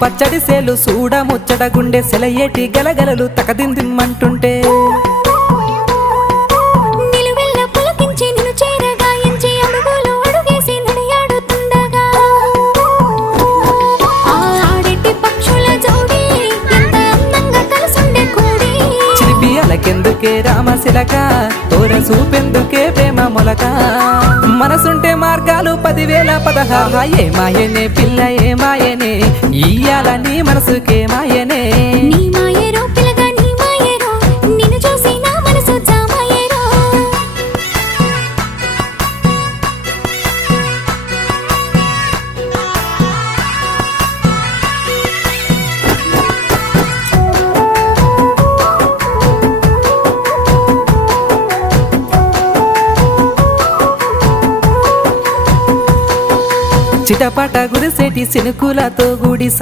పచ్చడి సేలు సూడ ముచ్చట గుండె సెలయేటి గలగలలు తకదిందిమ్మంటుంటే నిలువెల్ల పులకించి నిన్ను చేరగాయించి అడుగులు అడుగేసి నడియాడుతుండగా ఆడెట్టి పక్షుల జోడి ఎంత అందంగా కలుసుండే కూడి చిలిపి అలకెందుకే రామశిలక తోర చూపెందుకే ప్రేమ మొలక మనసుంటే మార్గాలు 10,000 ఏ మాయనే పిల్ల ఏ మాయనే ఇయ్యాల నీ మనసుకే మాయనే నీ మాయేరో పిల్లగా నీ మాయేరో నిన్ను చూసి నా మనసు జామాయేరో చిటపట గురిసేటి సినుకులతో గుడి